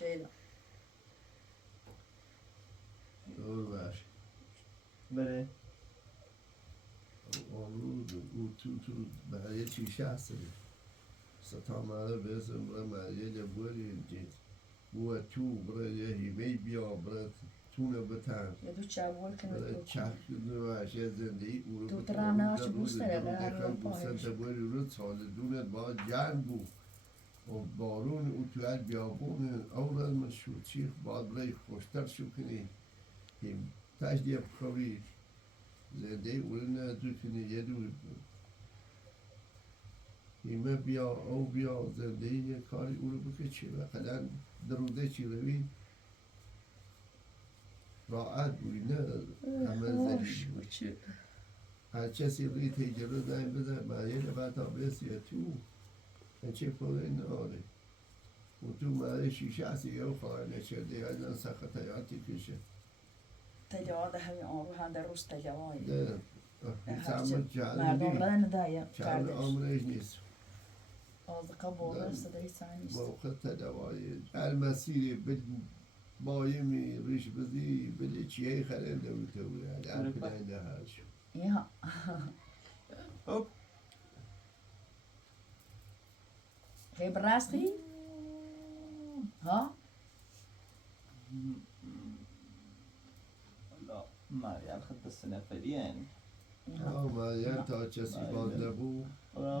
şeyde. Doğru ver. بله آمود او تو برای چیشه هستیم ستامره بزن برای مریل بوری جید بو تو برای یه هیمه بیا برای تونه بتن یه دو چابول کنه برای تو چه نوشه زندگی او رو تو ترام نهاش بوست داره دخل بوستن تبوری رو سال دونت با جنگ بود و بارون او تو هر بیابون اول من شو چیخ باید برای خوشتر شو کنی هیم تجدیه بخوی زنده اون نه تو کنی یه دو هیمه بیا او بیا زنده یه کاری او رو بکه چی وقتا دروده چی روی راحت بوی نه همه زنده هر کسی روی تیجره زنگ بزن مریل بعد تا بسیه تو چه پوله ناره و تو مریل شیشه هستی یه خواهر نشده یا سخطیاتی کشه تجاوز همین آنرو هم در روز تجاوزی نه سامت مردم جالبی را ندایم چند کردش عمرش نیست آزدقا بوده صدای سعی نیست موقع تدوایی المسیر بایمی ریش بزی بده چیه خرنده بوده بود هر پلنده هرش یا خب هی براستی ها لا مریم خد بس نفرين مریم تا کسی بانده بود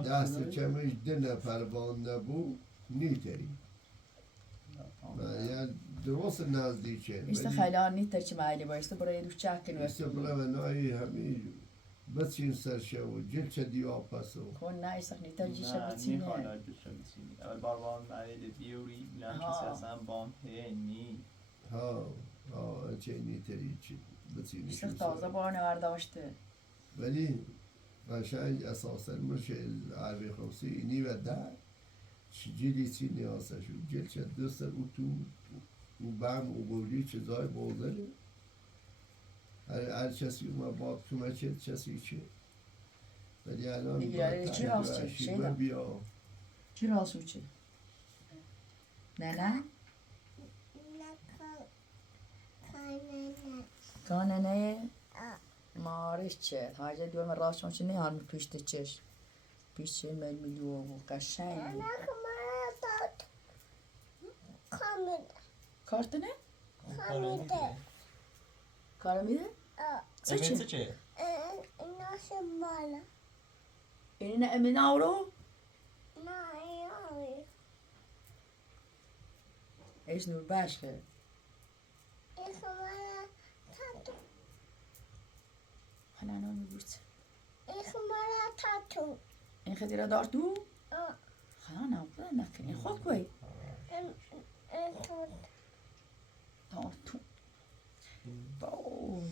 دست کمش 2 نفر بانده بود نیتری مریم درست نزدیکه işte خیلی نیت چه مایلی باشه برای دو چاکن ایسته بلا نایی همین بچین سرشه و جلچ دیواب پسو کن نه ایست نیت جیشه نه بچینه نیخوانا جوشه بچینی اول باروان مریل دیوری بلان کسی اصلا بام هنی ها چه نیتری چی بچینی işte تازه بانه ورداشته ولی قشنگ اساسا میشه عربی خمسی اینی و در جلی چی نیاسه شد جلچ دست او تو او بم او بولی چیزای بوزنه هر کسی اومد باب کمه چه کسی چه ولی الان دیگه چی راست چه شیدا بیا چی راست چه نه کانه نه مارش چه حاجه دیوم راستون چه نه هم پیشت چش پیش مل میلیون و قشنگ کارت نه کار میده چه چه اینی نه امین آورو ایش نور باشه خلا نه میگوش این خدیره دار تو خلا نه خدا نکنی خود کوی دار تو باو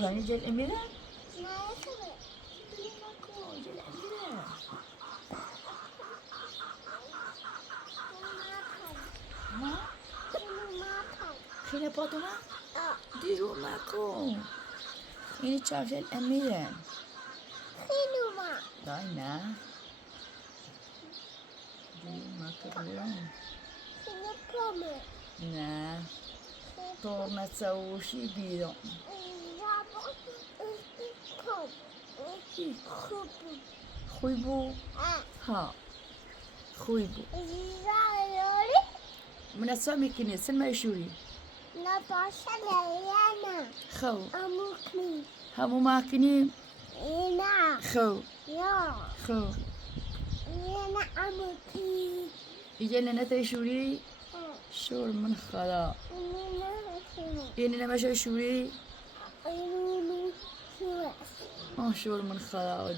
کنی جل امیره؟ جل امیره ها؟ خیلی پاتونا؟ دیرو مکن اینی چهار جل امیره دای نه دیرو مکن نه torna a uscire چی؟ خوی بو؟ ها خوی بو من اصلا میکنی سن ما يشوري خو همو ماكني خو خو يجي لنا تيشوري شور من خلا يعني لما شوري شور من خلا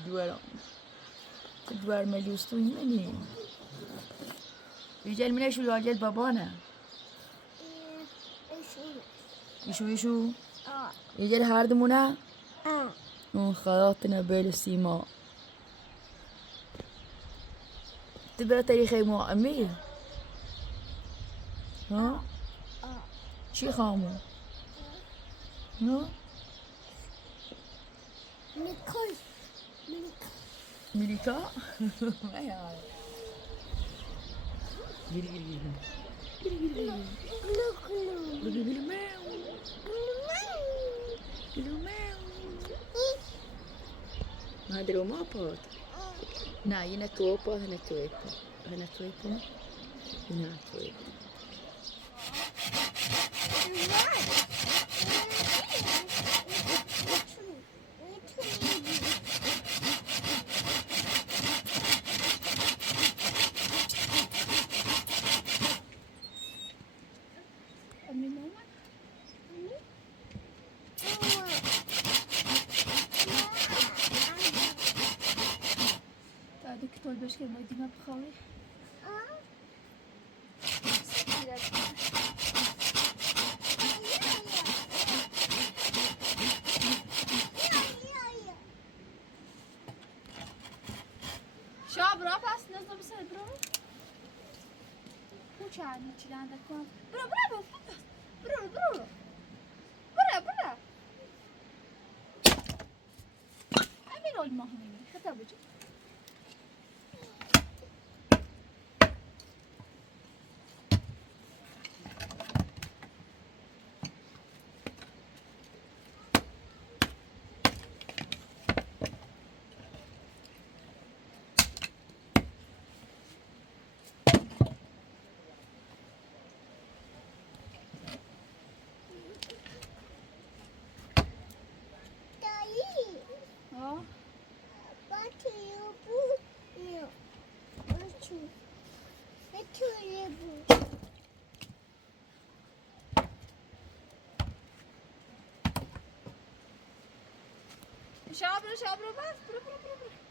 الدوار مليوستو مني يجي من يشوري واجد بابانا يشو يجي هاردمونا خلاطنا بالسيما تبقى تاريخي مو أمير ها شي خامو ها ملكة ما يعرف جري جري جري جري جري جري ما ادري ما بوت نا هنا كوبا هنا كويبا هنا كويبا هنا كويبا دكتور باش كان ديما بخاوي شابرا بس نزل بس برو هو چانی چی عندك برو برو برو برو برو برو امين المهمين كتبت شابرا بس برو برو برو برو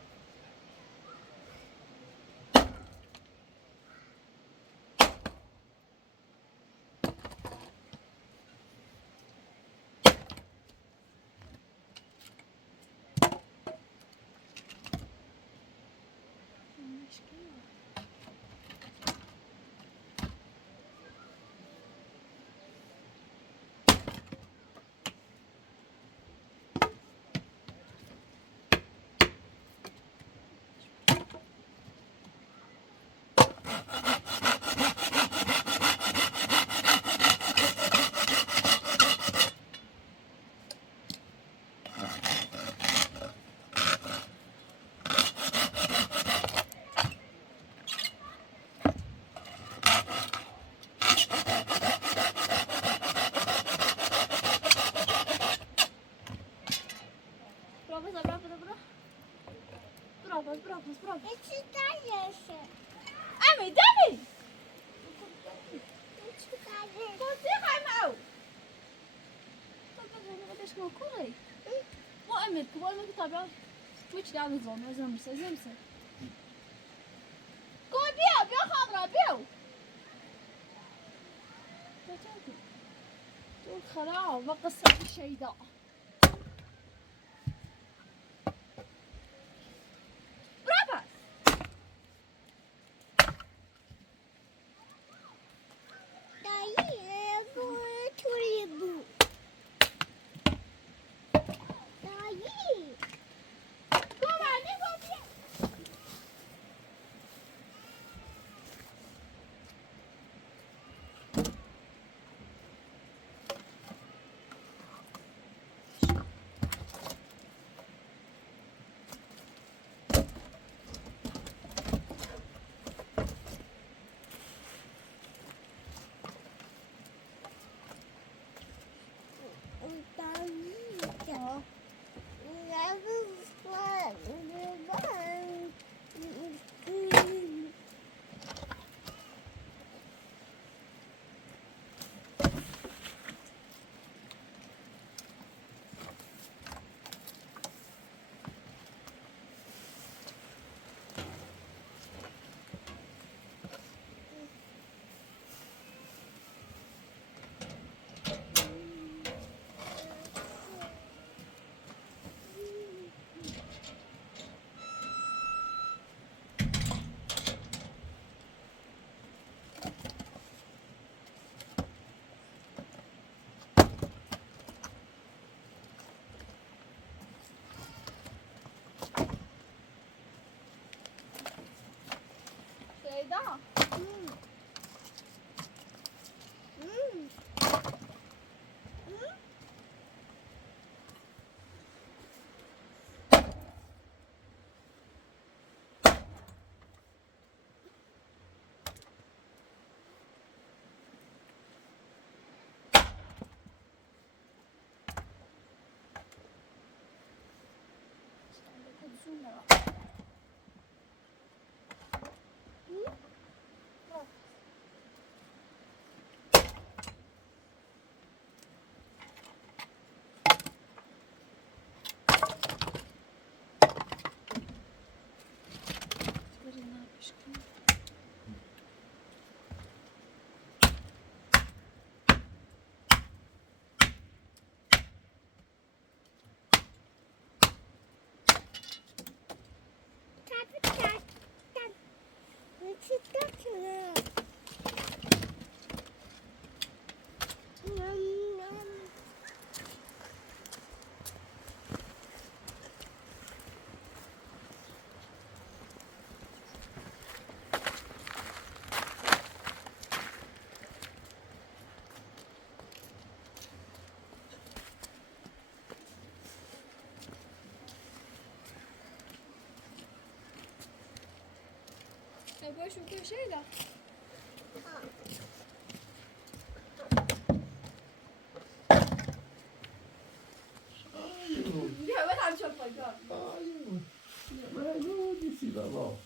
Bravo. Ami, Dami! وأمد كبار تابع تويتش قاعد يظلم زمسة قول بيو خضرا بيو تقول خلاص بقصة الشيء ده باشون köşeyle. Ya ben her çok fayda. معلوم نیستی بابا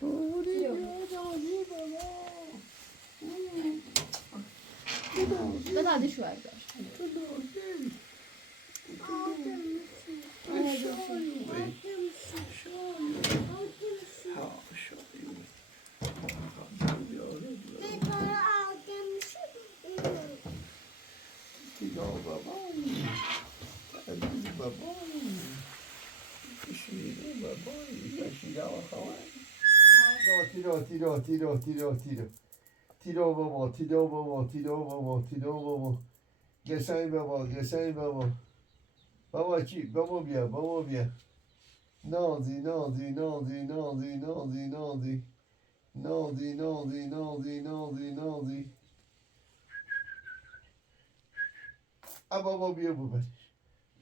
اوری دادی بابا ده hadi şu evde. تیرو بابا گشنگ بابا بابا چی بابا بیا نازی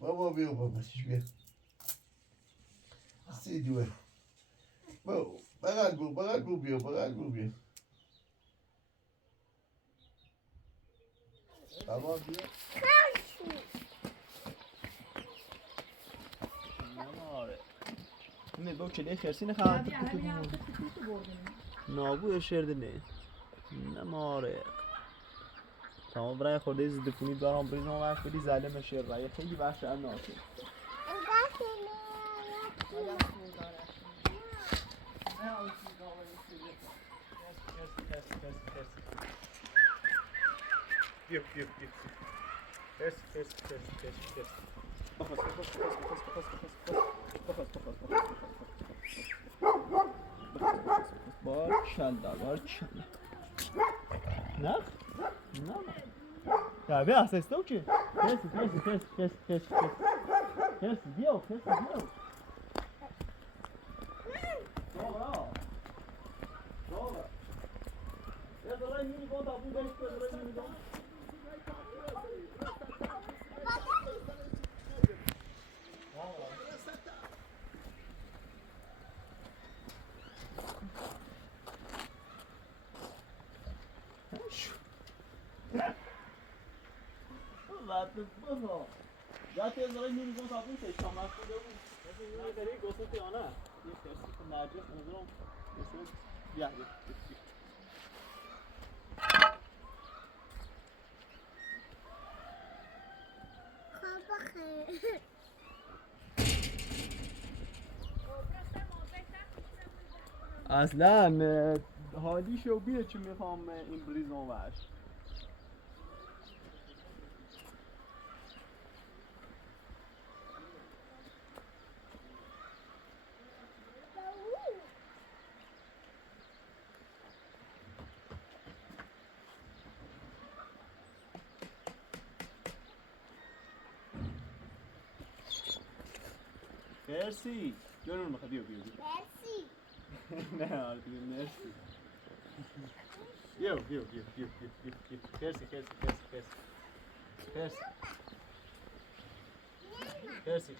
بابا بیا ببرش بیا سی دوه بغل بو بیا بابا بیا نه با کلی خرسی نخواد نابو شرده نه نماره تمام برای خورده زده کنید برام بریزم و وقت بدی ظالم شیر رای خیلی وحش هم ناسی Yok. Kes. Barçalla. Ne? Ya bir ses yok ki. Kes. Kes diyor. Dobra. Ya da yeni konta bu beş yeni konta. Já tem agora mini com algum peixe, tá mais que deu. Mas ele gostou de ona. Isso é assim com nada, mas não. Isso viagem. اصلا حالیشو بیه چون میخوام این بریزون ورش مرسی جنون بخواه بیا مرسی نه آره دیگه مرسی بیا مرسی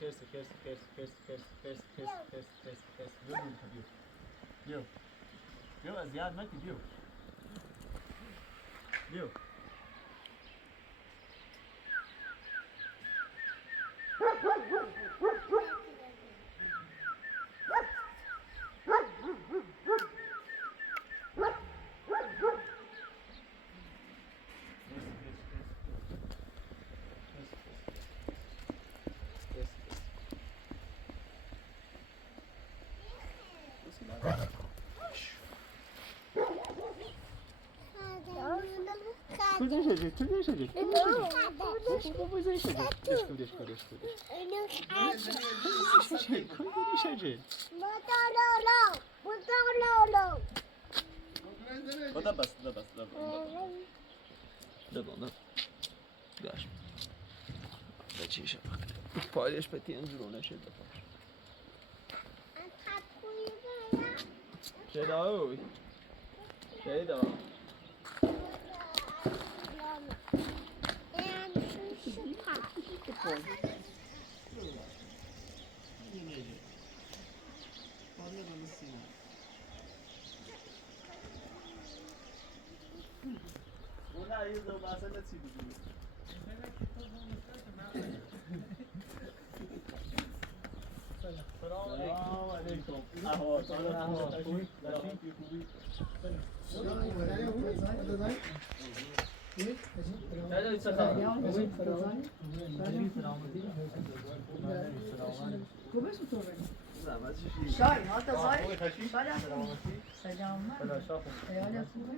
بیا اذیت نکن بیا Kul düşecek. Bu düşecek. Da bas. Da bana. Gaş. Da çişe bak. Paylaş petiyen zurona şey da bak. Şey da. یه دو بحث نتیجه دیگه. سلام علیکم. احوال خوبی؟ خوبی؟ شاي هات زاي شاي سلام حالك خوبه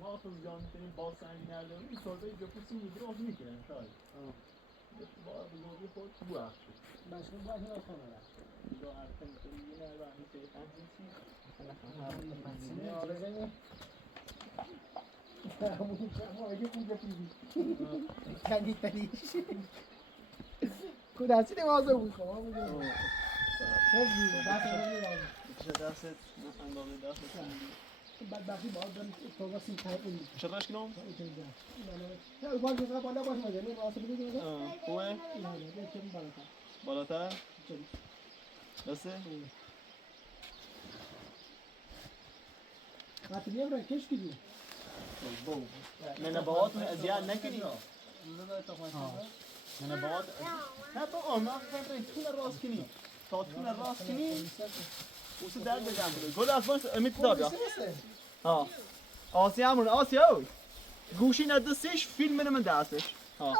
Muhafız canlıların bal sanginlerlerini bir sorda yapısın müdürü onu yıkıran şahit. Var bu yolu koç bu akşam. Başka bir başka sonra. Bu artık yine var bir şey tanesi. Ne olacak ne? کودکی نمازه بود خب خیلی İşte derset, nasıl anlamı derset? بدبختی باید دارم توبه سی تایید Şırdaş kinam? نه باید بزنم بالا باش مزنی واسه بگید مزنی Kuvve? نه نه بیتیم بالا Balata? Nasıl? قاتلیه برای کش کردی من نبات ازیاد نکنی. من نبات. نه تو آن وقت تون راست کنی. تا تون راست کنی. اوست درد بزن. گل از باش امید دابیا. ها. آسیا همون آسیا. گوشی ندستش فیلم من دستش. ها.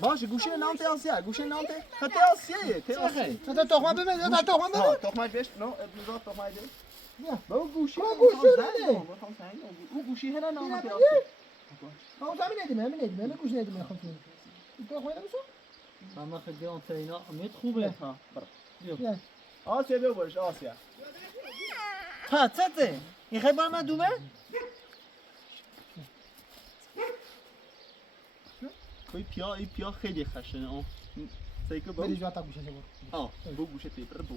باشه گوشی نامت آسیا. گوشی نامت. خطی آسیایه. تی آسیا. تا تخمه بمه تا تخمه بمه ها تخمه بیش. نه ابزار تخمه بیش. با گوشی. گوشی نده. او گوشی هنر نامت آسیا. همون همین ندیم همین گوش ندیم میخوام تو تخمه نمیشو اما خیلی آنترینا امید خوبه ها برو. نه آسیا بیا برش آسیا. ها تته این خیلی بار من دومه کوی پیا خیلی خشنه آه. سیکو بری با. جا تا گوشه بود آه بو گوشه تی بر بو.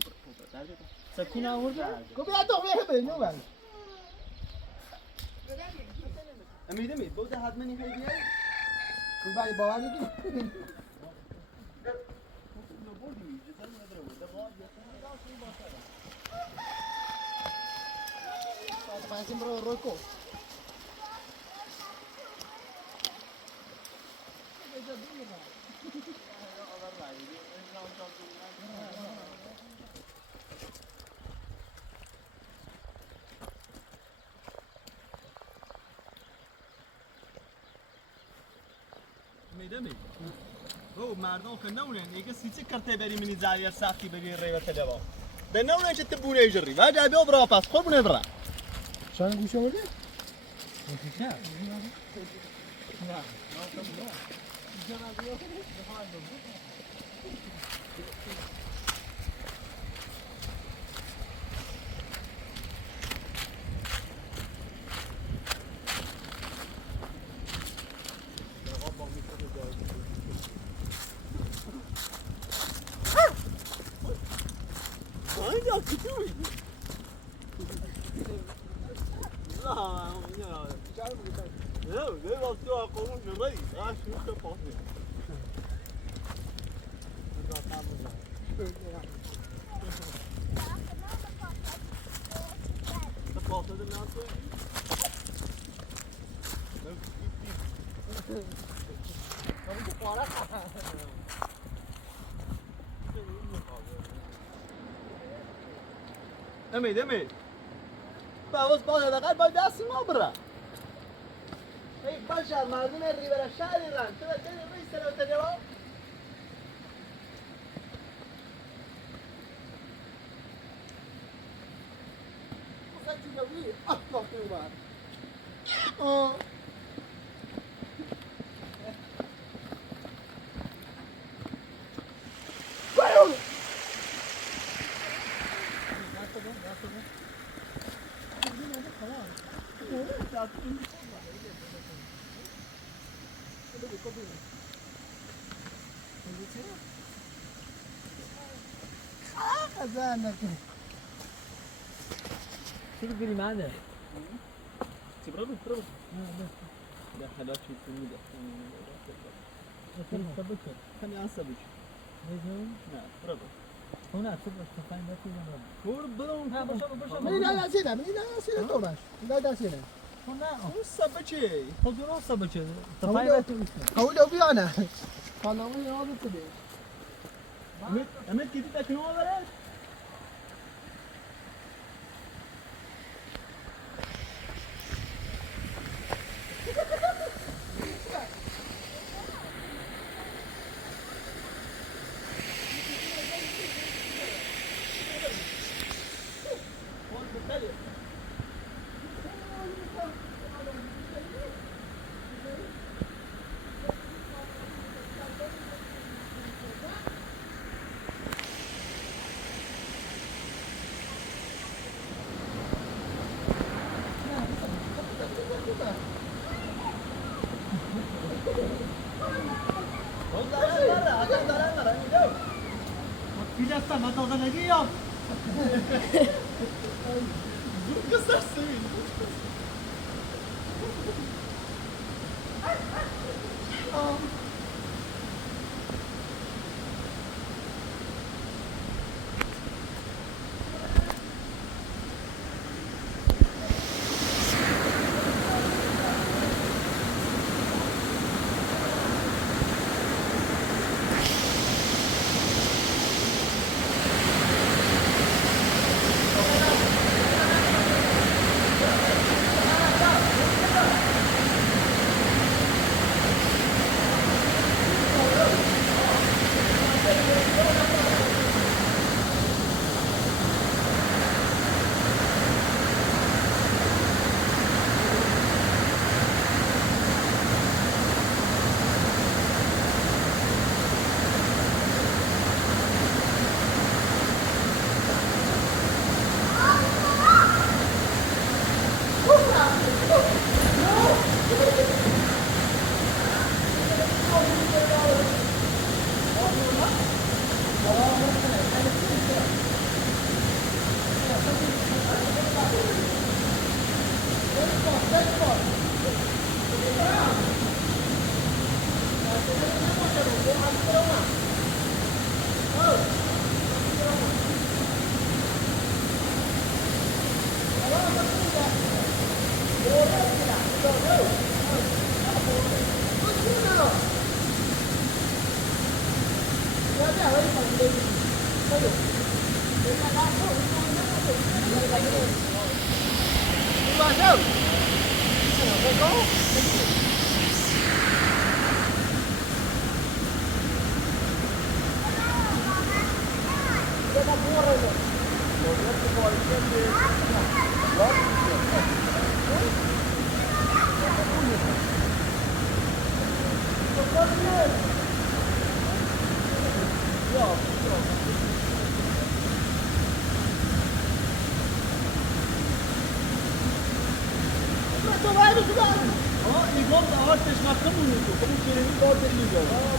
در بیاد. سکین آورده کو بیا تخمه بریم نو بر امید بود حتما این خیلی بیای. کو بری باور میگی Masih bro rokok. میدمی. او مردم که نونن یکی سیچی کرده بری منی زایر ساختی بری ریو تلوا. به نونن چه تبونه جری. و جای بیو برا پس خور بونه برا. شان گوشه ورده؟ Aynı akıtıyor. لا لا لا وقتها قوم جري عاش شو قاصد قاصد الناس امید باز حداقل باید دست ما بره ای باشد مردم ریبر شهری رن تو بده روی سر جواب مثلا چوبی اطلاق اومد خزانك شو بتقولي معنا؟ تبرد لا حدا شو يسمي ده كان يعصبك نعم برافو هنا صبر الطفاين ده فيه مرة كور بدون ها برشا من هنا سينا من هنا سينا توماس لا دا سينا هنا وصبتي خذوا صبر كذا الطفاين ده قولوا بيانا قالوا وين هذا تبي أمد كيف تكنوا ولا في دفع ما توصل نجيهم قصة السوين يقوم أورتش ما كمل كمل كلمة أورتش يجوا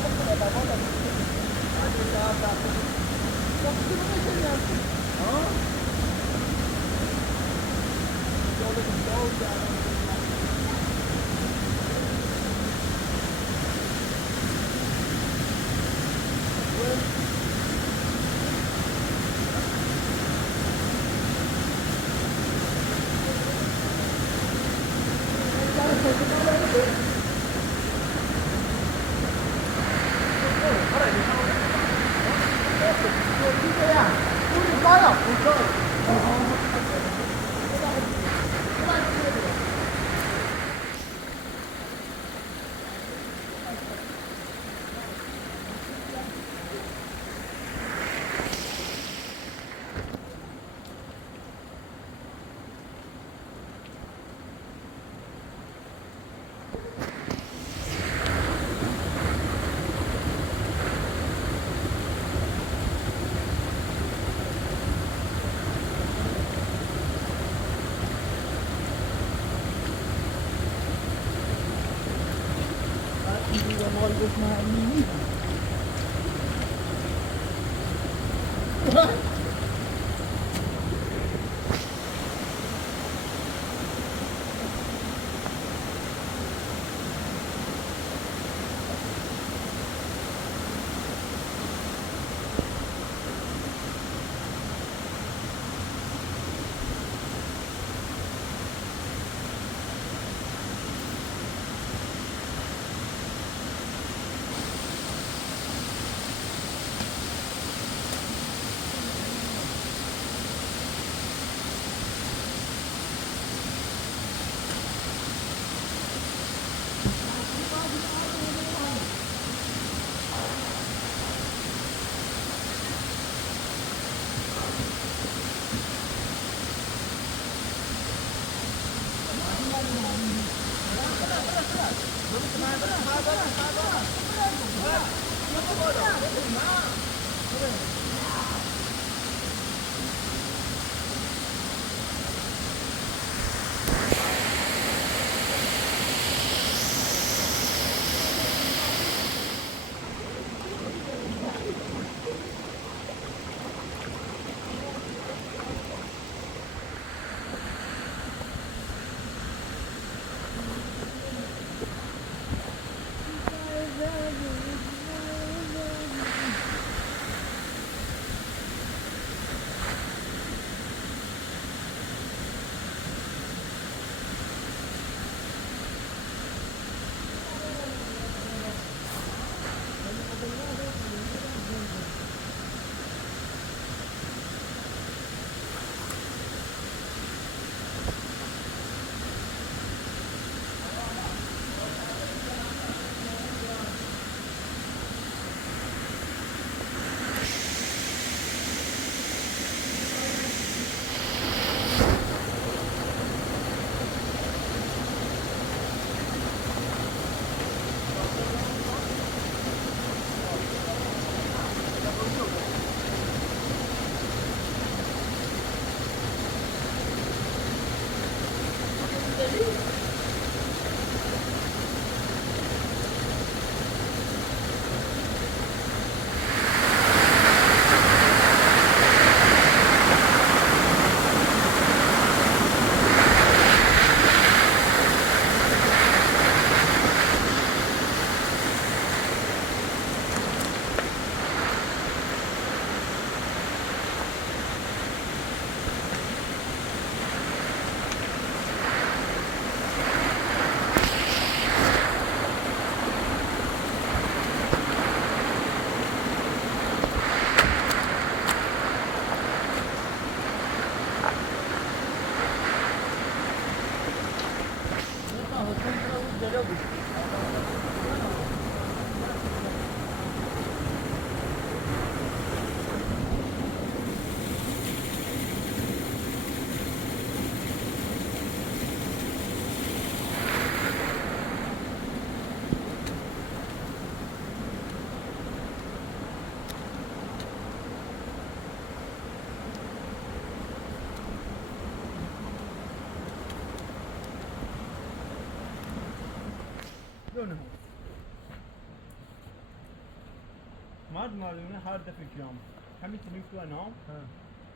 مرد مردونه هر دفعه کیام همین تیمی تو نام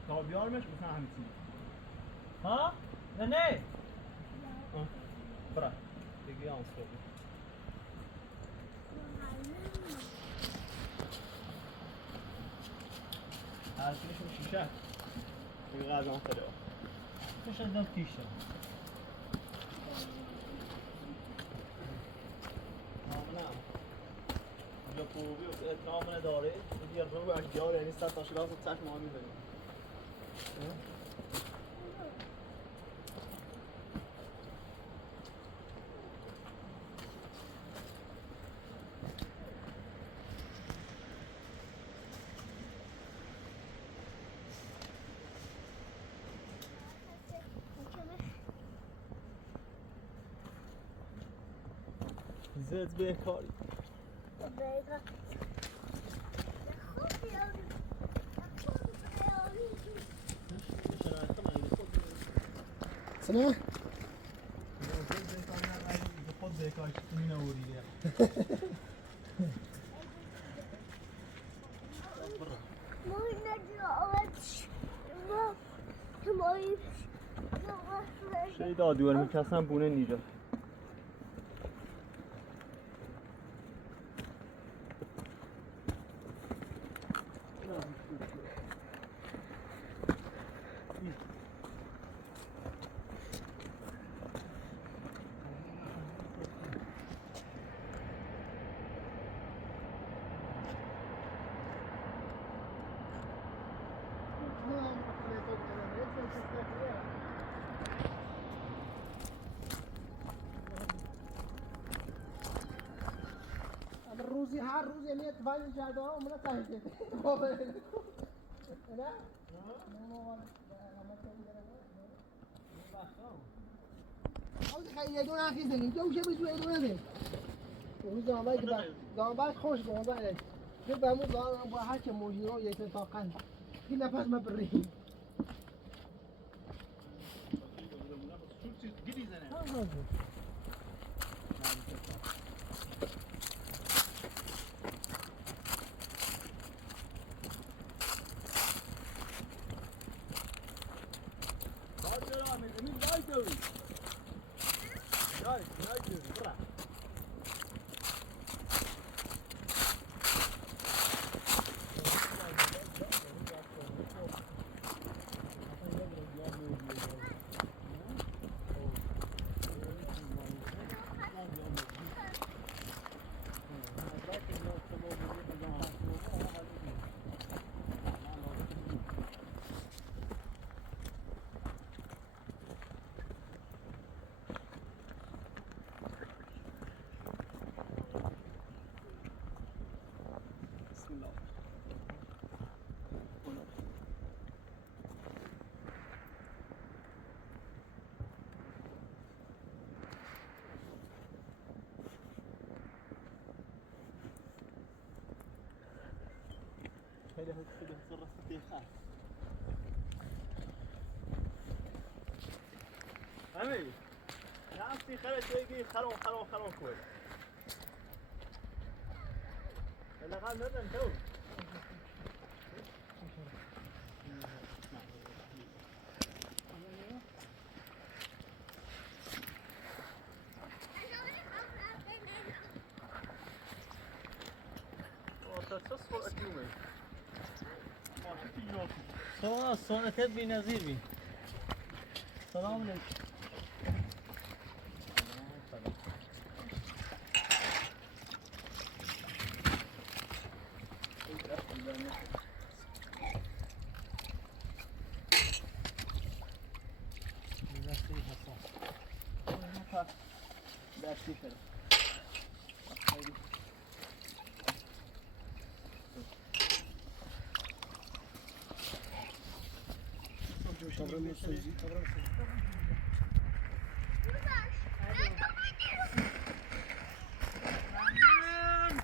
تا بیارمش مثلا همین تیمی ها؟ نه برا دیگه آنسو هر تیمشون شیشه دیگه غذا خدا توش اندام پیشه یا پروبی و اتنام نداره دیگه رو اشجار یعنی 100 تا شراز و چشم آن می‌زنیم زد بهکاری سنه؟ خود بهکاری که می نوریده şey daha diyorum kessen bu ne diyeceğim. روزی هر روز یعنی اتفاقی جاده ها اومده تایید کرده نه؟ خیلی دو نخیزه تو میشه بیشتر دو نده اون زمان که زمان خوش زمان یه بهمون زمان با هر که موجی یک طاقت این نفس ما بری خیلی خوب صرف دیخه همین نفسی خیلی توی خرام کوی لقد ندن تو خلاص ساعتت بی نظیر بی سلام علیکم داشتی کرد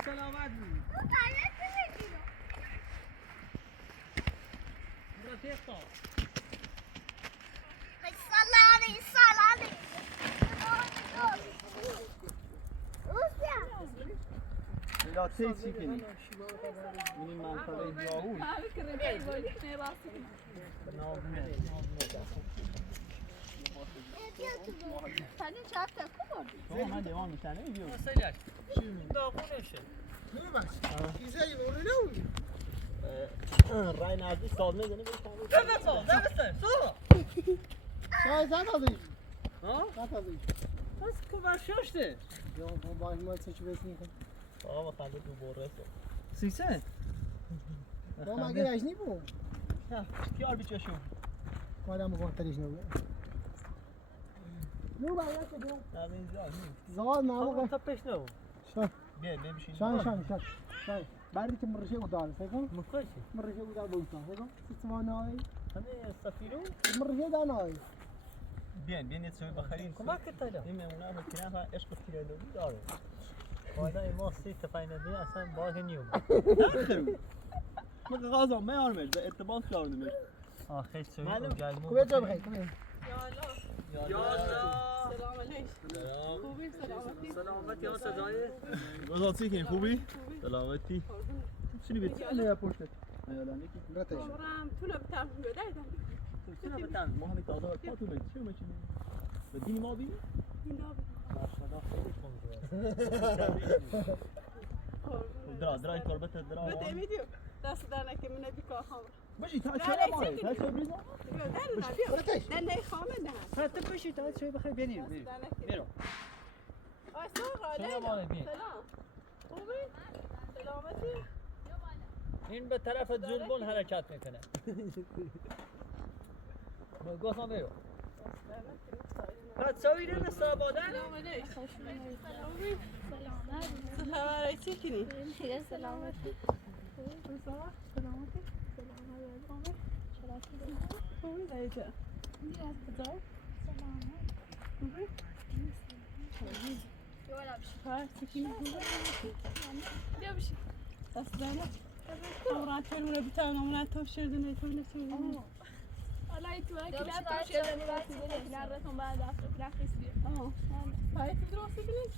سلامت بی رفیقا لا تيسي كني من منطقه داوود شما من دیوان میکنه ایو داغونشه چیزایی نوری رای نزدیک سال میزنه درسته شاید زن آزوی ها؟ زن آزوی بس کمر شاشته یا با این مال چه بسنی کن آقا خنده تو بره سیسه با مگه نجنی بو کیار بیچشو مادم مقاتلش نبود نو باید که دو نبین زاد نامو تا پیش نو شان بیا نمیشین شان بعدی که مرشه udar سیکن مکوشی مرشه udar بولتا سیکن سیستمانای همه سفیرو مرشه دانای بیاین بیاین سوی بخرین کمک تالا این میمونه هم کنه ها عشق تیرالو داره والا ما سی تفاینده اصلا باه نیوم ما غازم ما یارمش به ارتباط کردمش آخه سوی معلوم. گلمو خوبه جا بخیر خوبه سلام علیکم خوبی سلامتی سلامتی ها صدای روزاتی که خوبی سلامتی شنو بیت یا پشت ایالانی که براتش عمرم طول بتم بدایدم چرا بتن ما همین تازه تا تو چی میچینی بدین ما بی این داب ماشاءالله خیلی خوبه درای تربت درا بده میدیو دست در نکه من بیکار خام باشی تا چرا ماره تا چه بریزا براتش نه نه خامه نه تا تو پشی تا چه بخیر بریم دست در نکه برو آی ساقا چرا لیلا ماره بین سلام خوبی سلامتی این به طرف زلبون حرکت میکنه گفتم برو پس سویره به سابادن سلام علیکم خوبی سلامتی کنی سلامتی خوبی لیلا ولا بشي ها تكيني يا بشي دست دارنا امرات ولا بتاعنا امرات وشردنا يتولى شو والله يتوكل لا تشردنا لا تدري نعرفهم بعد لا خسبي هاي تدرسي بليش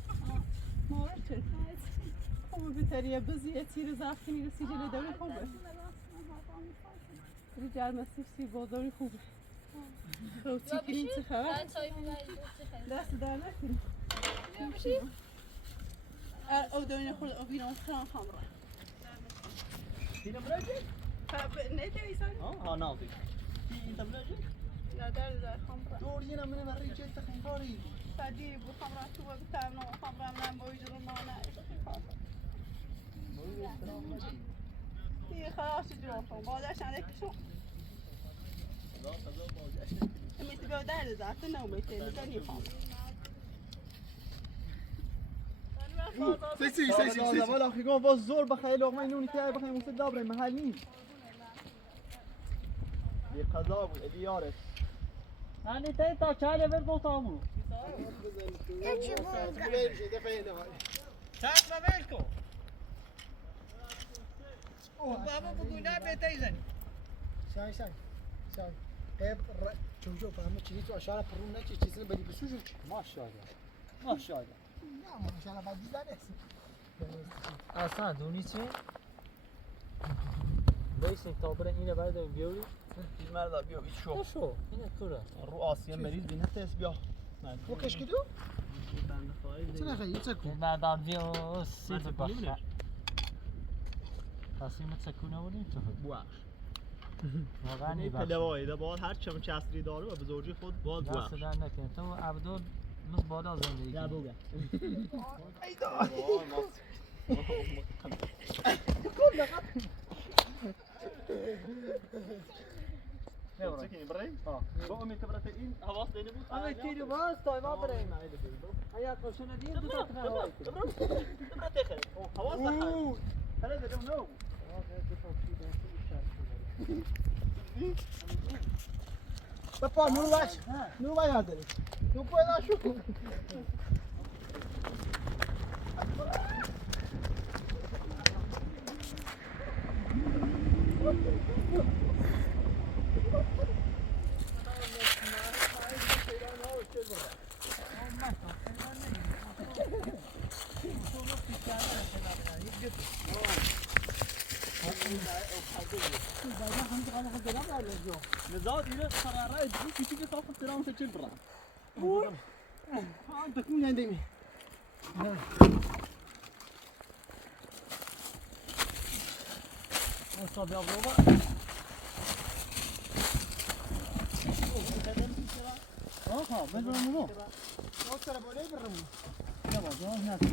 ما ورشت هو بتريا بزيتي رزاقتني رسيجل دوري خوبه رجال مسيفتي بودوري خوبه خوتي كنين تخواه دست دارنا كنين يا بشي او دوني خل او بينا خان خمره هنا مراجع؟ نيتا يسان ها ناظر انت مراجع؟ لا دار خمره دورينا من الرجال تخنقاري فدي بو خمره تو بتاعنا خمره من بوجر ما انا هي خلاص جروحهم بعدش عليك شو امي تبغى دار ذاتنا وميتين ثاني خمره سي ولا اخي قوم باز زور بخيل لقمه نوني تاعي بخيل مسد دابره محل نين دي قضاء ودي يارس يعني تا چاله ور دو تامو چاک بابلکو بابا بگونا بتایزنی شاي طيب شوف فهمت چیزی تو اشاره پرون نه چیزی بدی بسوجو ماشاءالله نه ماشاءالله بعد دیدنه اصلا دونی چی؟ بیشین تابره اینه برای بیاری؟ این مرد بیا شو شو اینه کوره رو آسیا مریض بینه تست بیا بو کش کدو چه خیلی چه کو بعد بیا سی بخش قسیم تکونه بودیم تو بوش واقعا این نیبخش پلوایی ده باید هر چم چسری داره و به زوجی خود باید بوش دست در نکن تو عبدال مز بالا زندگی یا بوگه چیکین برای؟ با امید برای این حواس دینی بود اما تیرو باز تای ما بریم ایا کوشن دیم دو تا برای تخیر حواس دخل هلا ده نو بابا نور باش یاد نو پویدا شو نزاد إلى قرارات كيف تاخذ ترام تشيل برا انت كم عندي مصاب يا بابا اه بدرمو او ترى بولي برمو يا بابا هناك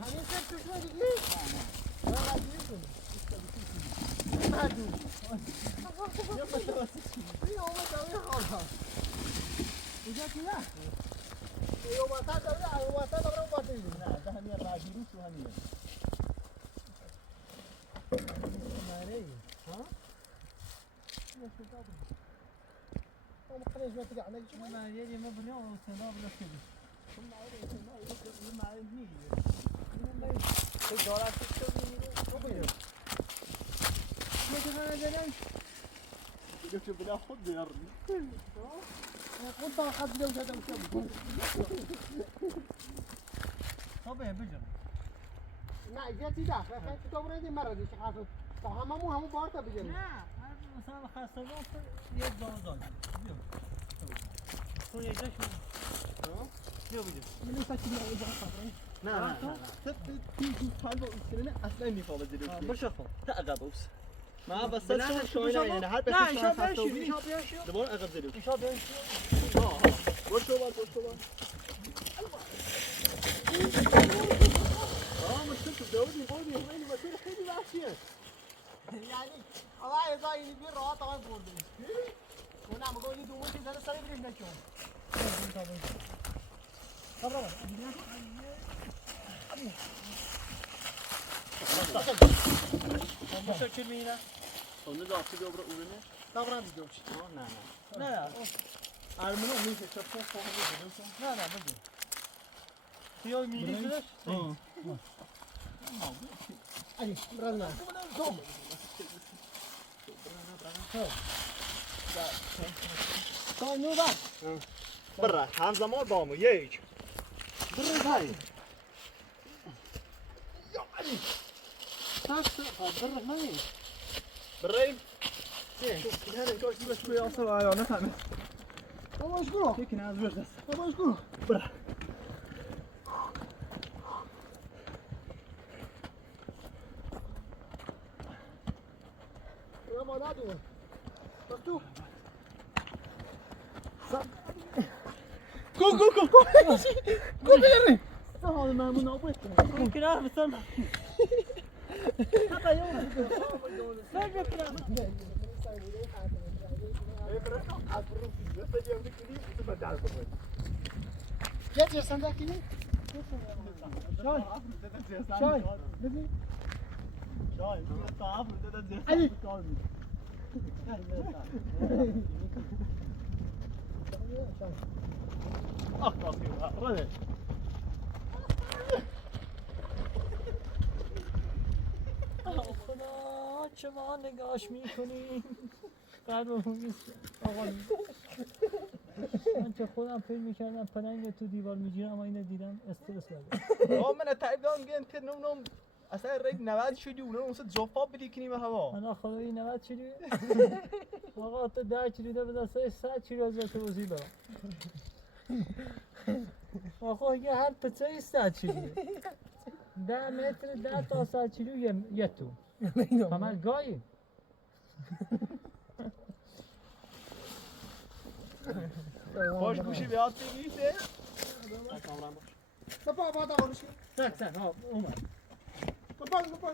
هذه سبت شو دي والله دي هادو يوم تاوي خالص وجات لا يوم تاوي يوم تاوي باتي لا ده هم الراجل شو هني ماري ها هم خليش ما تقع عليك شو ما يجي ما بنيوم وسناب لا كده شوف بلا خد يرني قلت اخذ لو هذا وشو طبيعي بجر لا جاتي ده خايف تدور هذه مره دي شحاته فهممو بارتا بجري لا مثلا خاصه يد زوج كل يجش يو بجر من فاكر لو اذا خبره لا تيجي حلو السنة أصلا إني فاضي دلوقتي بشوفه تأغبوس ما بس شو يعني هل بس لا يشوف يمشي دبور أغب دلوقتي يشوف يمشي وش هو مشكلة الدوري بودي هاي مسيرة خيلي وحشية يعني الله يزاي يبي راه طبعا بوردي وانا بقول لي دومتي ده سري بدي نشوف خبره مش كلمينا onu da atı dobra urunu. طبعا بدي دوش لا لا Armını mıydı? Çok çok fazla biliyorsun. لا لا بدي خیال میریزش علی برای من نو بر برا همزمان با مو یک برای های تاست برای من بریم هر جوش بس توی آسر آیا نفهمه باباش گرو یکی نه از روش دست باباش گرو برا برای ما ندونه بس تو گو بیاری حال ممنون آبود کنار بسن جد صندوق کنی شای شای ببین شاید تا عبر دادن زیاد علی. کار می‌کنه. آخ کافی رده خدا چه ما نگاش میکنیم قلبمون آقا من که خودم فکر میکردم پلنگ تو دیوار میگیرم اما اینو دیدم استرس لگه آقا من تایپ دارم گیم که نونم اصلا رید 90 شدی اونم اصلا جواب بدی کنیم هوا من خدایی 90 چیلی آقا تو 10 چیلی ده بذار 100 چیلی از تو وزی برم آقا یه هر پچه 100 چیلی 10 متر 10 تا 100 چیلی یه تو همه گایی باش گوشی بیاد بگیشه بابا بابا داغونش سک سک ها اومد بابا بابا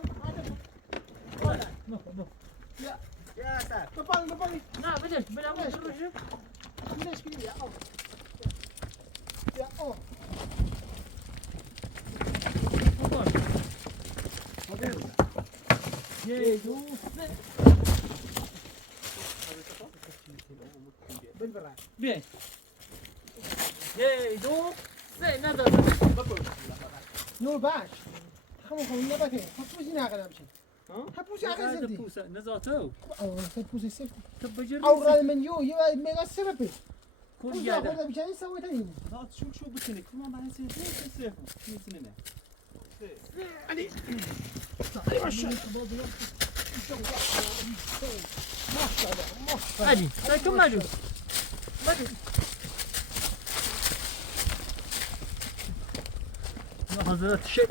نه یا سر بابا بابا نه بدش بدم روشه اینش کنی یا آ یا آ یه دو سه بالبرا بیای یه دو سه ندارم نور باش خمو نباته حپوزی نقدم شي حپوزی عقل هذا زدي بوسه نزاته او حپوزي سيف طب بجرب او راه من يو ميغا سيربي كل كل جاده هذا بجاني سويتني لا شو بتنك ما بعد سيف سنه علي ساكن مالو يا حضرة الشيخ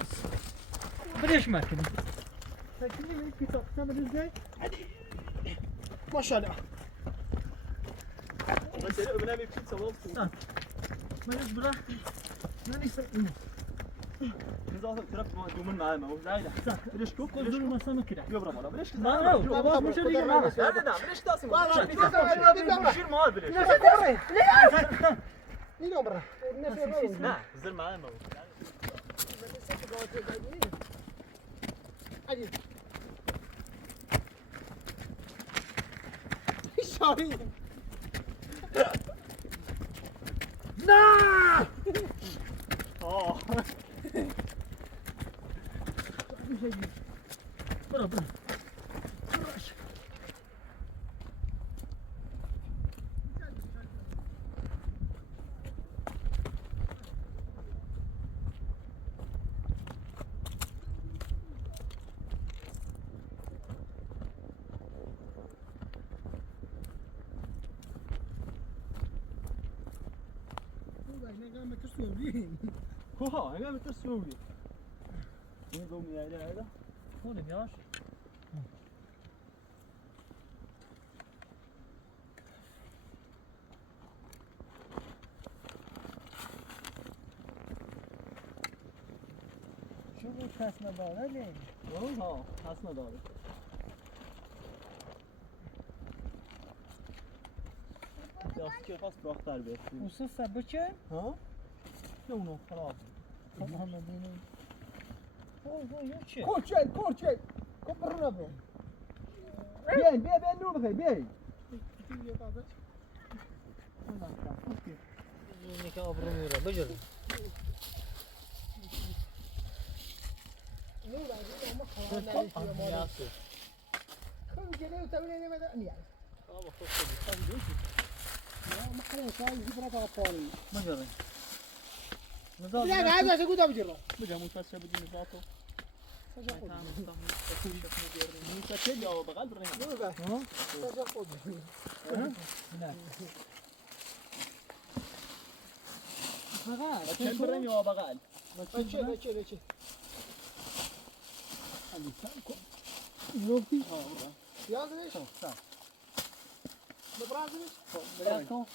بديش ماكن ساكنني من الكتاب تعمل ازاي؟ ما شاء الله بس انا بيبكي صواب ما براحتي ماني ساكن نزاط ترف ما دومن معاه ما هو زايده ليش كوك كل دول ما سامع كده يبرا ولا بلاش ما لا مش اللي معاه لا لا لا بلاش تاسم شيل ما بلاش نيجي برا لا زر معاه ما هو عادي سوري اه برا برا ها انا متسوي مين دومي هذا هون ياش شو كاسنا داره ليه ها حسنا داره یاستی خواست براختر بیاد وصوصا بچه ها؟ نه اونو خراب محمد اینو هو يوچه كورتشي كبرنا برو بیاین بیا نور بخیر بیاین اینه که آبرو میره بجرد نه بعدی ما خواهد Ambiance. خب جلو تبینه نمیده میاد آقا خب خب ما خلاص شاید زیبرا تا پاری مجرد. لا هذا ايش اقول بجرا بجا متفسر بدون ذاته سجا خود موسى كده او بغل بريها نه بقى سجا خود فقط. كان بريني او بغل بچه بچه عندي سامكو نوبتی اه یادش سام ببرازش D'accord.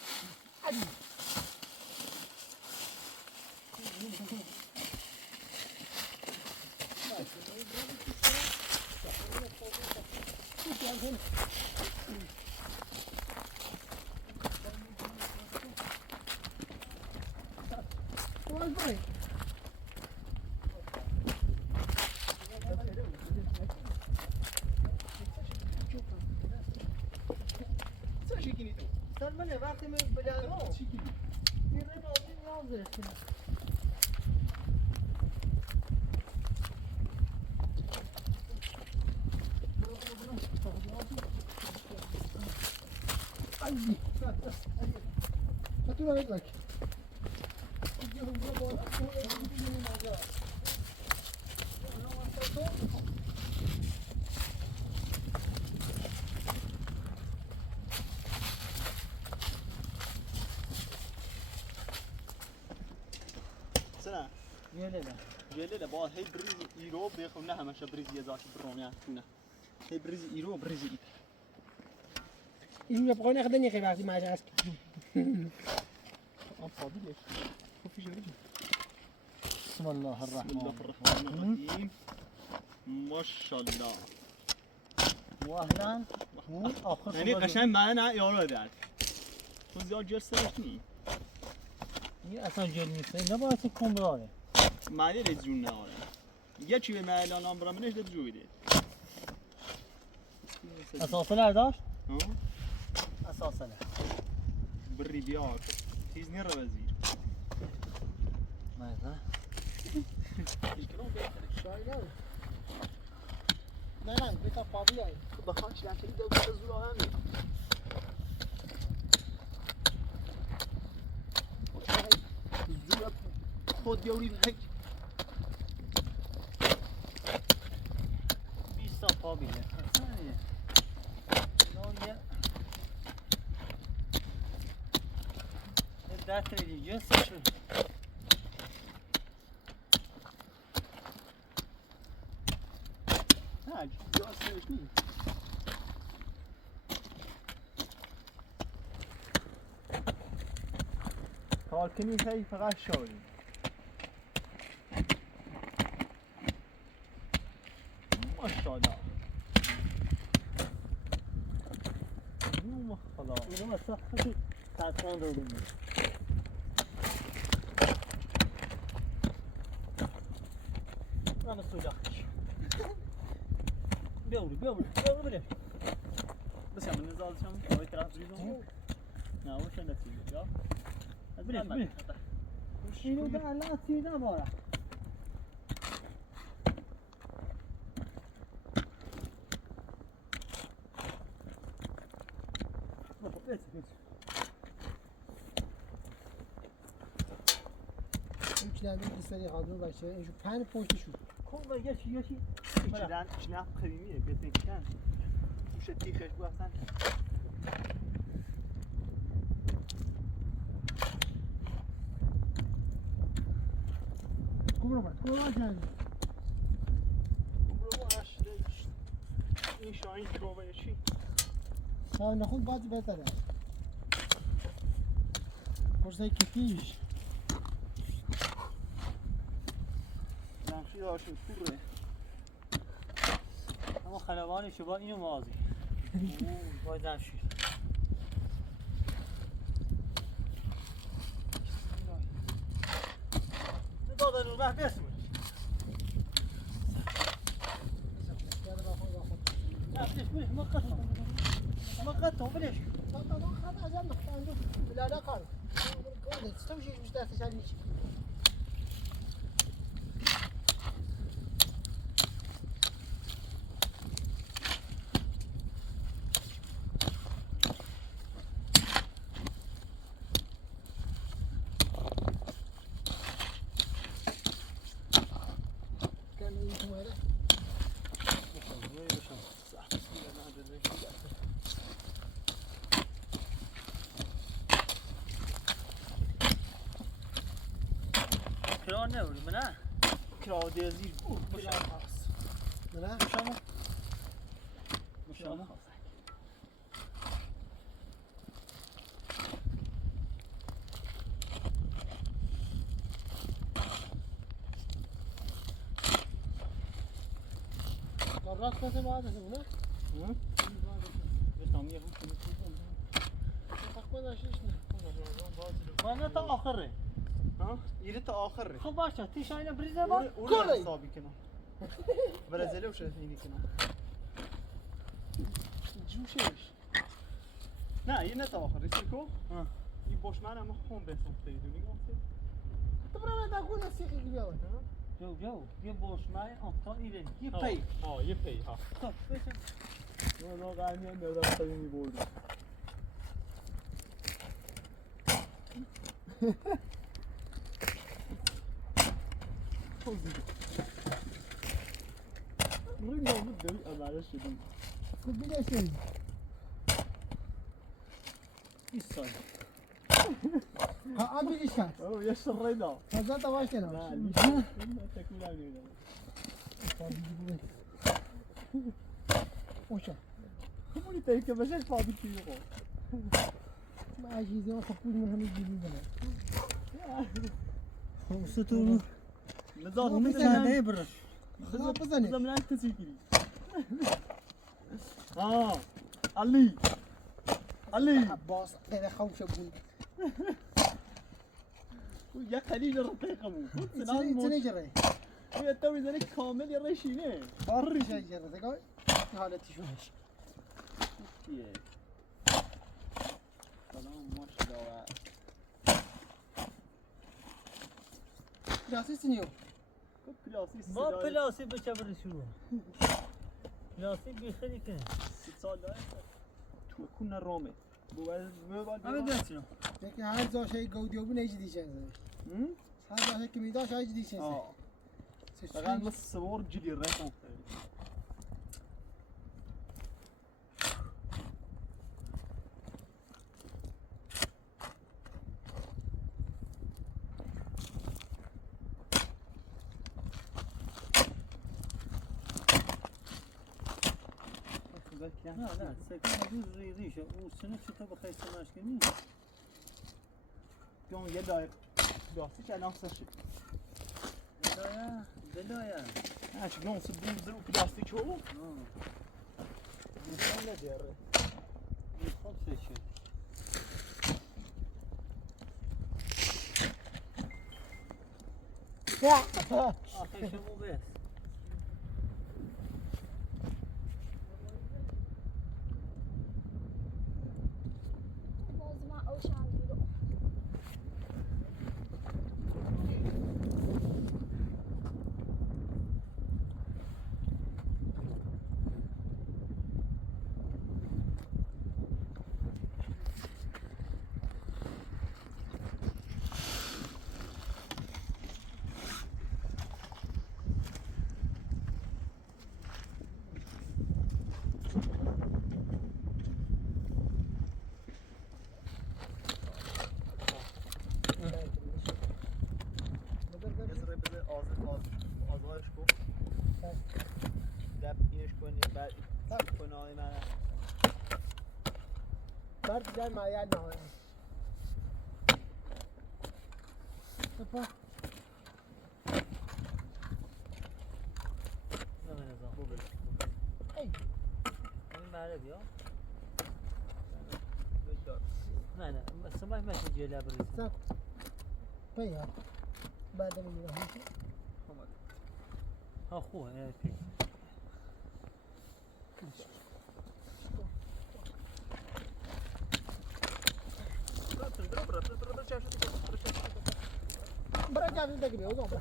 واش باي سلمان وقتی من بجانو بیرون آدم نیاز داشتیم عندي هاتوا لك لك سنة Yele. جليلة با هي بريز ايرو بيخونها مش بريز يزاش برونيا كنا هي بريز ايرو بريز ايت این يبغون ياخذني خي بعد ما جاست فاضي ليش في شيء بسم الله بسم الرحمن الله الرحمن الرحيم ما شاء الله واهلا محمود آخر يعني قشنگ معنا یارو داد تو زیاد جستش نی این اصلا جل نیست نباید کن براره معنی رز جون نه آره یه چی به مالان امر منش داد جویده اساسا داشت ها اساسا بری بیار هیز نیر وزیر ماذا شايله لا لا بيتا فاضي هاي بخاطر يعني تريد اقول زول همي زول خود يوري هيك 20 تا پا بیله نویه دست دیگه سشو ها جاستش نی کار کنی هی فقط شاوری ماشاءالله خدا اینو مثلا خیلی تطمان رو بگیر من سولاخش بیاوری بله بس يا من نزال شام هاي ترى بريزون نا وش انا تيجي يا بله اینو به الله سیده باره این چنده دیسری حاضر باشه اینجور پن پشتشون کن و یکی İçinden içine kıyımı betekten. Bu şey tikeş bu asan. کمرو کنید Bu aşırı inşaat çova işi. سال نخون بازی بهتره فرصه کتیش Namşı yaşın kurre. اما خلبانی شبا اینو مازی باید نشید دادن رو به بسمون نفتش بلیش مقتهم بلیش طبعا خد عزم نختار لا لا قال كون تستوجي مش داخل ثاني کران نبود منه کرده زیر نه شما راست کسی باید هست نه؟ بتامی هم کنید تقریبا داشتیش نه من تا آخره ها ایره تا آخره خب باشه تیش اینا بریزه با اون حسابی کنم برزیل وش اینی کنم جوشش نه این تا آخره سیکو این باش من هم خون بسم خیلی گفته تو برای من دکون سیخی بیاوه جو یه باش مای تا ایره یه پی یه پی ها خب بشم من قرمی هم میردم خیلی میبردم روی نامود داری عمله شدیم خب بیدشتیم 20 سال ها بیدش کرد یه شریدا تازه دواش کنم نه لیش تکمیل هم نمیدم اوشا همونی تایی که بشش فابی توی خود ما عجیزه و خب پول من همه جیبی زنه خب ستون نزاد خب میزنم نه برش خدا بزنه بزنم نه کسی گیری علی عباس خیلی خوش بود یه خلیج رقیقمون چنه جره یه تا میزنه کامل یه رشینه بارش جره دگاه حالتی شونش کیه سلام ماشاءالله جاسی سنیو پلاسی با پلاسی بچه برشو پلاسی بیخیلی کنه 3 سال داره تو کون رامه همه دستیم یکی هر جاشه گودیو بو نیجی دیشه هر جاشه که میداش هایج دیشه فقط مثل سوار جدی رقم نه سکن روز ریزیشه اون سنه چطور بخواه سنش کنی بیام یه دایق داستی که الان سشه دلایه نه چه بیام سه بوزه و پلاستیک رو بوزه نداره میخواد سشه آخه شما بس آزارش کن دب اینش کنی بعد کنه آقای من برد جای مایل نهایی سپا نه من ازام ای این بره بیا نه سمای ماشي جيلا بريز سب بيها بعد من يروح اخوه ايه في برجع من دقيقة وضع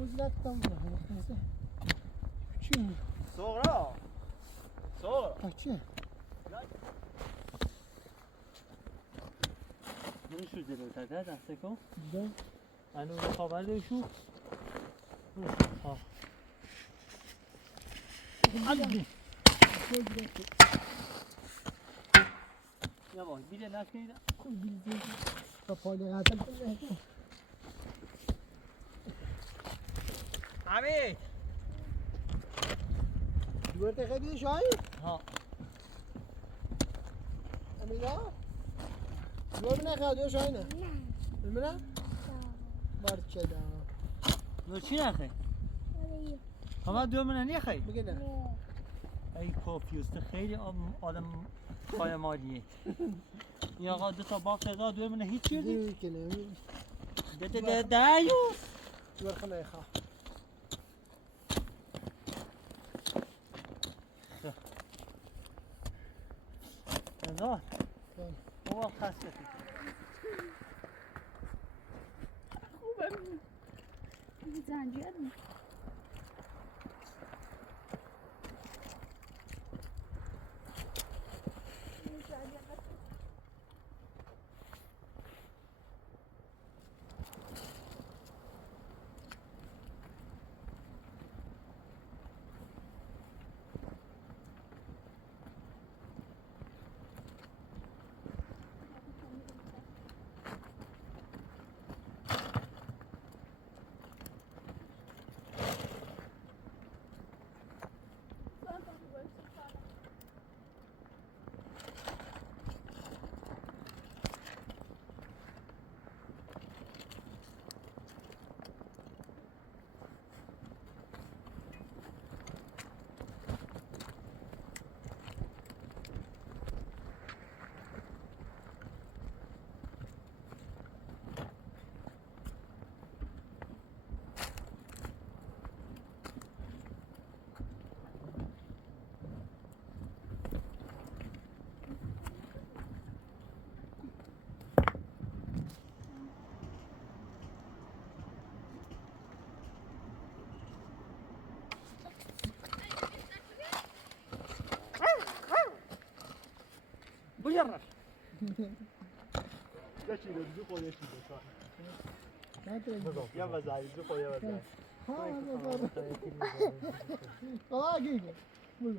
وزلات تمام شو صغرى تحكي من شو دلو تاكا تحسكو ده انا خبر له شو ها عندي يا باي بيجي ناس كده كل بيزي طب خالی قتل کنه حمید دوباره دقیقه بیده شاهی؟ ها امینا؟ دوباره نخواه دو شاهی نه؟ بمیره؟ بارچه دا دو چی نخی؟ همه دو منه نیخی؟ بگه نه ای کافیوسته خیلی آدم پای مالیه این آقا دو تا باقی داد دو منه هیچ چیزی؟ دیوی کنه ده دایوس دوباره خونه خواه نزار بابا خسته زنجیره بجرش یکی دو دو خود یکی دو شاهی نه یه وزایی دو خود یه وزایی آه گیگه بگو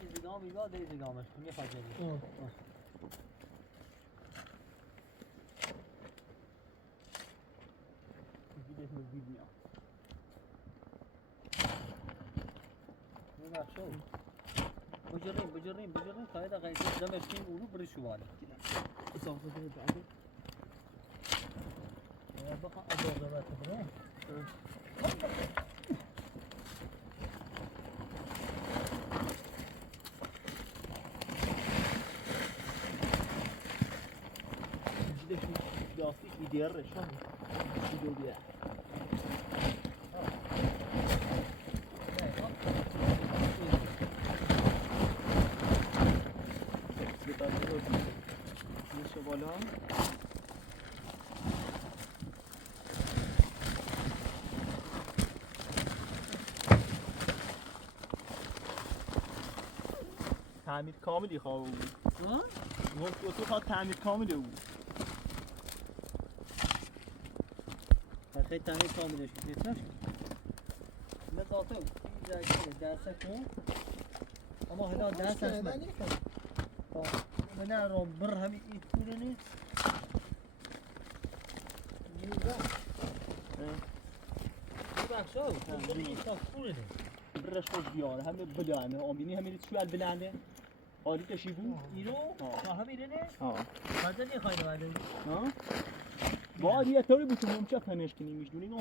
ایزگام ایگاه ده ایزگامش میخواد جدید بجرين فهذا غير دمج فين ولو بريشوالي يا بقى أدور ذبات برا لاستیک ایدیاره شان شیدو بیه میشه بالا تعمیر کاملی خواه بود تو خواه تعمیر کاملی بود خیلی تنهی کاملش کنید نه ذاته درسه کن اما هدا درسه من من رو بر همین این کورنی بخشاو این تا کورنی برش خوش بیاره همه بلانه آمینی همه چی بلانه حالی کشی بود ایرو همین نه ها بعد نمیخوای بعد ها باید یه طوری بود که ممچه تنش کنی میشدونی نه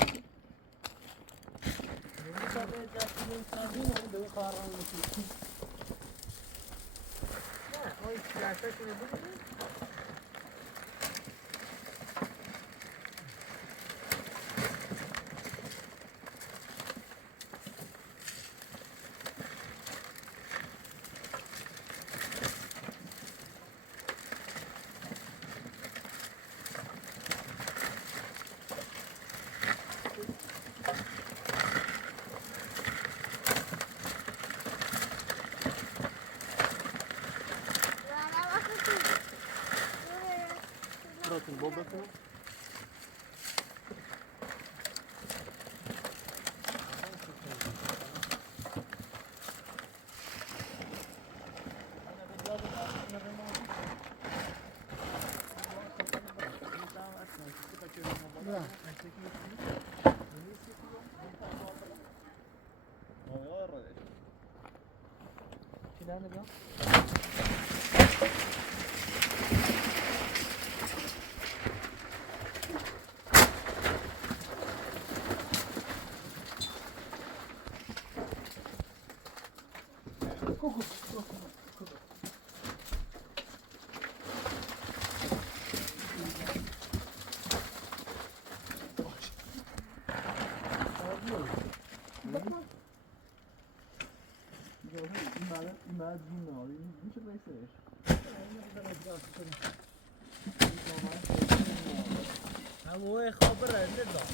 برا چی در نگاه؟ همه خبر ندارم.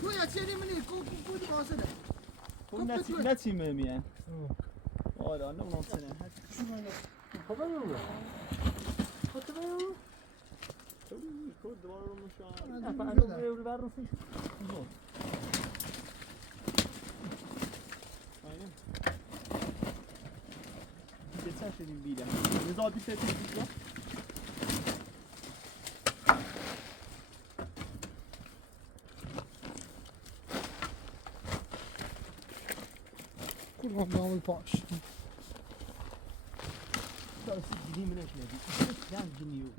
تو یا چیزی منی کو واسه نتی میمیان. آره آن نمی‌تونه. خبر نبود. خاطر نبود. کد دوباره رو مشان. افعال رو بررسی. aynen. Geçen şeyin bile. Ne zaman bir şey yapıyorsun lan? كلهم نعمل باش بس جديد من ايش نبي؟ كان جنيو.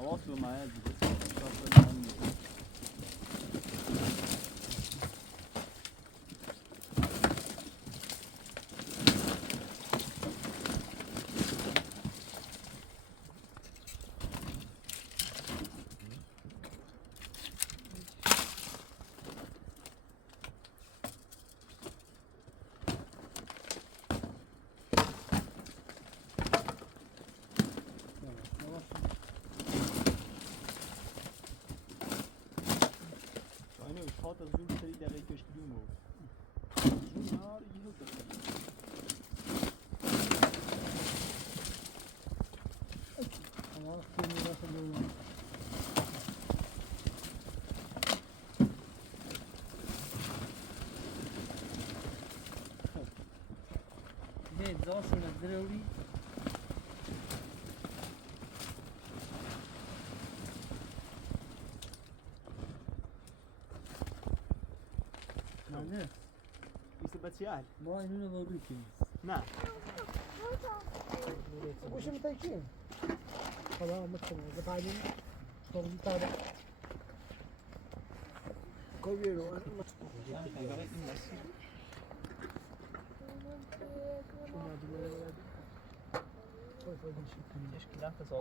أواصل معايا خاطر زور سری دقیقه کش کدوم رو زور نار یه هو نه زاشون ضروری نه بسیار ما اینو نبودی که نه وش متأكين خلاص مثلا إذا بعدين شغل تابع كوبيرو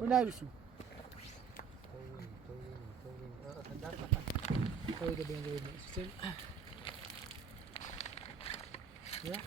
ولا يسو Koyda benzerini istedim. Ya.